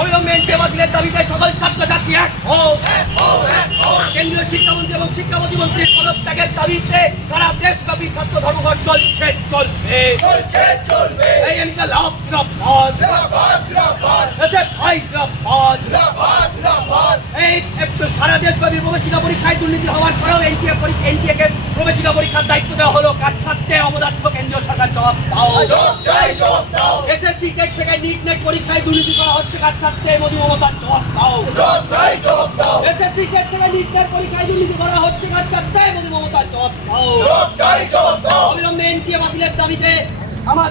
অবিলম্বে এনটিএ বাতিলের দাবিতে সকল ছাত্রছাত্রী এক কেন্দ্রীয় শিক্ষামন্ত্রী এবং শিক্ষা প্রতিমন্ত্রীর পদত্যাগের দাবিতে সারা দেশব্যাপী ছাত্র ধর্মঘট চলছে চলবে। এই এসে ভাই এই সারা দেশব্যাপী প্রবেশিকা পরীক্ষায় দুর্নীতি হওয়ার পরেও এনটিএ পরীক্ষা এনটিএ কে প্রবেশিকা পরীক্ষার দায়িত্ব দেওয়া হলো। কার ছাত্রে অবদার্থ কেন্দ্রীয় সরকার জবাব দাও এসএসসি টেট থেকে নিট নেট পরীক্ষায় দুর্নীতি করা হচ্ছে কার ছাত্রে মোদী মমতার জবাব দাও এসএসসি টেট থেকে নিট নেট পরীক্ষায় দুর্নীতি করা হচ্ছে কার ছাত্রে মোদী মমতার জবাব দাও অবিলম্বে এনটিএ বাতিলের দাবিতে আমার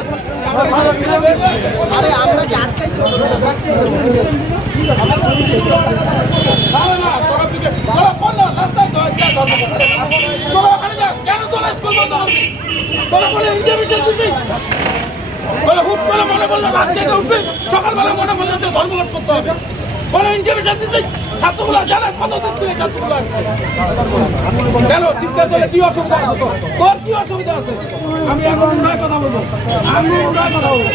ধর্মঘট। তোরা ওখানে যা, কেন তোরা স্কুল বন্ধ করবি? তোরা বলে ইন্টারভিউশন দিবি? বলে হুট করে মনে বলল রাত জেগে উঠবে সকালবেলা মনে যে ধর্মঘট করতে হবে বলে ইন্টারভিউশন দিচ্ছি ছাত্রগুলো জানে কত দিন থেকে ছাত্রগুলো। কেন চিন্তা করলে কি অসুবিধা আছে তোর? কি অসুবিধা আছে? আমি এখন উড়ায় কথা বলব। আমি কথা বলব।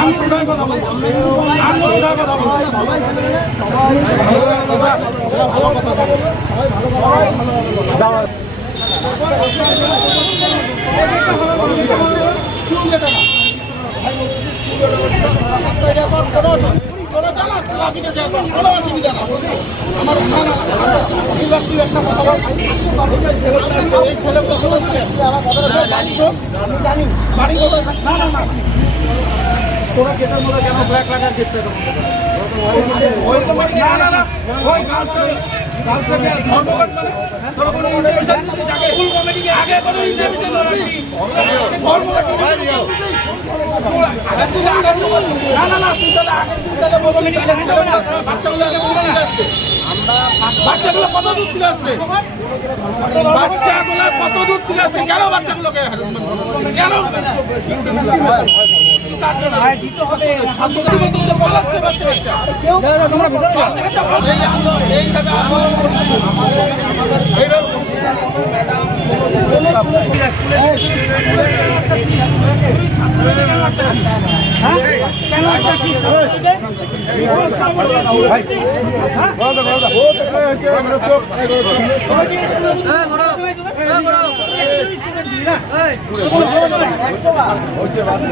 আমি উড়ায় কথা বলব। আমি উড়ায় কথা বলব। ভালো কথা বলব চুল কেটে না আমার এই ছেলেগুলো খবর দিলে আমি জানি বাড়ি কোথায়? না না না। তোরা গেটের মধ্যে কেন ব্ল্যাক লাগার গেট ওই না না না। ওই গার্লস গার্লস থেকে ধর্মঘট মানে। তোরা কোনো ইনফরমেশন দিছিস আগে স্কুল কমিটি আগে কোনো ইনফরমেশন দিছিস ধর্মঘট আগে তুই আগে বাচ্চাগুলো কত দূর থেকে যাচ্ছে? বাচ্চাগুলো কত দূর থেকে যাচ্ছে? কেন বাচ্চাগুলোকে কেন? এইভাবে আন্দোলন করছি। এইভাবে করছি।